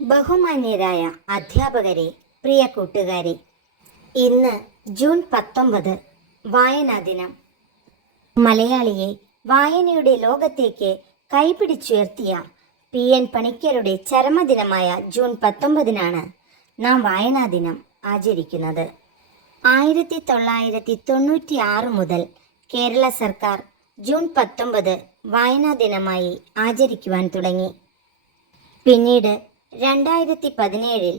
ബഹുമാന്യരായ അധ്യാപകരെ, പ്രിയ കൂട്ടുകാരെ, ഇന്ന് ജൂൺ 19 വായനാ ദിനം. മലയാളിയെ വായനയുടെ ലോകത്തേക്ക് കൈപിടിച്ചുയർത്തിയ PN പണിക്കരുടെ ചരമദിനമായ ജൂൺ 19 നാം വായനാ ദിനം ആചരിക്കുന്നത്. 1996 മുതൽ കേരള സർക്കാർ ജൂൺ 19 വായനാ ദിനമായി ആചരിക്കുവാൻ തുടങ്ങി. പിന്നീട് 2017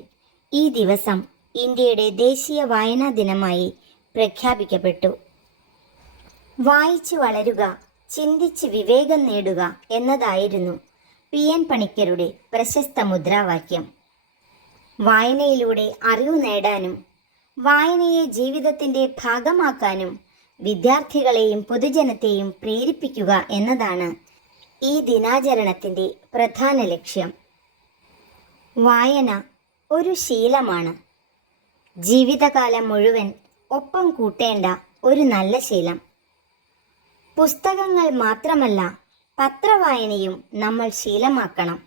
ഈ ദിവസം ഇന്ത്യയുടെ ദേശീയ വായനാ ദിനമായി പ്രഖ്യാപിക്കപ്പെട്ടു. വായിച്ചു വളരുക, ചിന്തിച്ച് വിവേകം നേടുക എന്നതായിരുന്നു PN പണിക്കരുടെ പ്രശസ്ത മുദ്രാവാക്യം. വായനയിലൂടെ അറിവ് നേടാനും വായനയെ ജീവിതത്തിൻ്റെ ഭാഗമാക്കാനും വിദ്യാർത്ഥികളെയും പൊതുജനത്തെയും പ്രേരിപ്പിക്കുക എന്നതാണ് ഈ ദിനാചരണത്തിൻ്റെ പ്രധാന ലക്ഷ്യം. വായന ഒരു ശീലമാണ്. ജീവിതകാലം മുഴുവൻ ഒപ്പം കൂട്ടേണ്ട ഒരു നല്ല ശീലം. പുസ്തകങ്ങൾ മാത്രമല്ല, പത്രവായനയും നമ്മൾ ശീലമാക്കണം.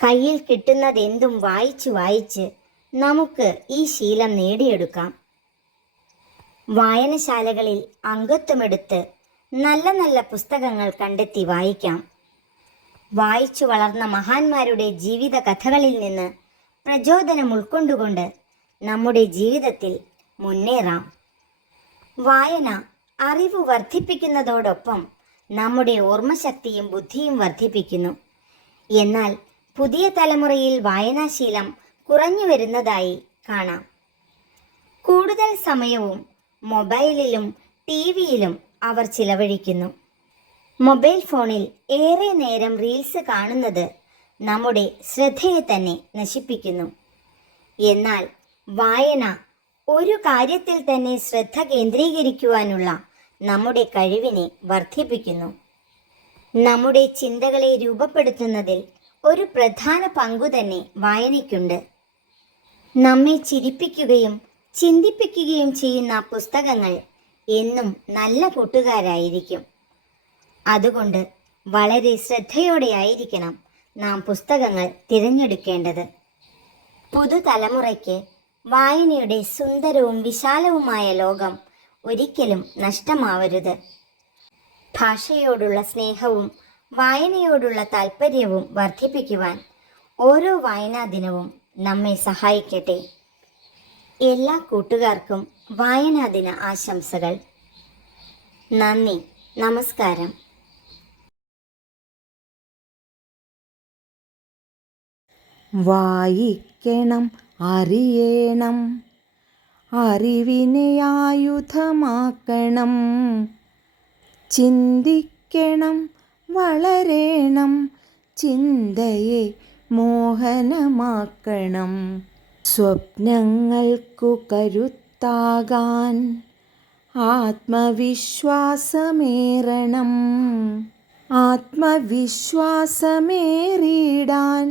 കയ്യിൽ കിട്ടുന്നതെന്തും വായിച്ച് നമുക്ക് ഈ ശീലം നേടിയെടുക്കാം. വായനശാലകളിൽ അംഗത്വമെടുത്ത് നല്ല നല്ല പുസ്തകങ്ങൾ കണ്ടെത്തി വായിക്കാം. വായിച്ചു വളർന്ന മഹാന്മാരുടെ ജീവിത കഥകളിൽ നിന്ന് പ്രചോദനം ഉൾക്കൊണ്ടുകൊണ്ട് നമ്മുടെ ജീവിതത്തിൽ മുന്നേറാം. വായന അറിവ് വർദ്ധിപ്പിക്കുന്നതോടൊപ്പം നമ്മുടെ ഓർമ്മശക്തിയും ബുദ്ധിയും വർദ്ധിപ്പിക്കുന്നു. എന്നാൽ പുതിയ തലമുറയിൽ വായനാശീലം കുറഞ്ഞു വരുന്നതായി കാണാം. കൂടുതൽ സമയവും മൊബൈലിലും TV-യിലും അവർ ചിലവഴിക്കുന്നു. മൊബൈൽ ഫോണിൽ ഏറെ നേരം റീൽസ് കാണുന്നത് നമ്മുടെ ശ്രദ്ധയെ തന്നെ നശിപ്പിക്കുന്നു. എന്നാൽ വായന ഒരു കാര്യത്തിൽ തന്നെ ശ്രദ്ധ കേന്ദ്രീകരിക്കുവാനുള്ള നമ്മുടെ കഴിവിനെ വർദ്ധിപ്പിക്കുന്നു. നമ്മുടെ ചിന്തകളെ രൂപപ്പെടുത്തുന്നതിൽ ഒരു പ്രധാന പങ്കു തന്നെ വായനയ്ക്കുണ്ട്. നമ്മെ ചിരിപ്പിക്കുകയും ചിന്തിപ്പിക്കുകയും ചെയ്യുന്ന പുസ്തകങ്ങൾ എന്നും നല്ല കൂട്ടുകാരായിരിക്കും. അതുകൊണ്ട് വളരെ ശ്രദ്ധയോടെ ആയിരിക്കണം നാം പുസ്തകങ്ങൾ തിരഞ്ഞെടുക്കേണ്ടത്. പുതുതലമുറയ്ക്ക് വായനയുടെ സുന്ദരവും വിശാലവുമായ ലോകം ഒരിക്കലും നഷ്ടമാവരുത്. ഭാഷയോടുള്ള സ്നേഹവും വായനയോടുള്ള താല്പര്യവും വർദ്ധിപ്പിക്കുവാൻ ഓരോ വായനാ ദിനവും നമ്മെ സഹായിക്കട്ടെ. എല്ലാ കൂട്ടുകാർക്കും വായനാ ദിന ആശംസകൾ. നന്ദി, നമസ്കാരം. വായിക്കണം, അറിയണം, അറിവിനെ ആയുധമാക്കണം. ചിന്തിക്കണം, വളരണം, ചിന്തയെ മോഹനമാക്കണം. സ്വപ്നങ്ങൾക്കു കരുത്താകാൻ ആത്മവിശ്വാസമേറണം. ആത്മവിശ്വാസമേറിടാൻ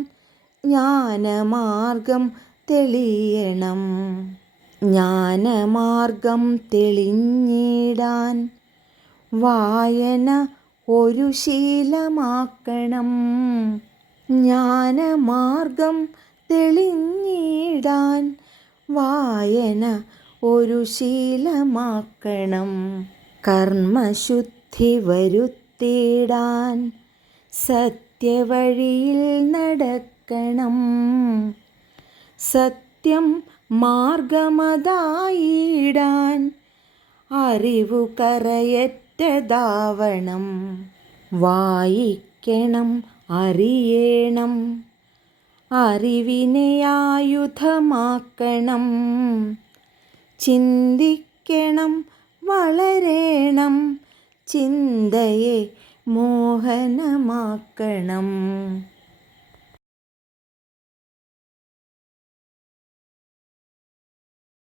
ജ്ഞാനമാർഗം തെളിയണം. ജ്ഞാനമാർഗം തെളിഞ്ഞിടാൻ വായന ഒരു ശീലമാക്കണം. ജ്ഞാനമാർഗം തെളിഞ്ഞിടാൻ വായന ഒരു ശീലമാക്കണം. കർമ്മശുദ്ധി വരുത്തിടാൻ സത്യവഴിയിൽ നടക്കണം. സത്യം മാർഗമതായിടാൻ അറിവു കറയറ്റതാവണം. വായിക്കണം, അറിയണം, അറിവിനെ ആയുധമാക്കണം. ചിന്തിക്കണം, വളരണം, ചിന്തയെ മോഹനമാക്കണം.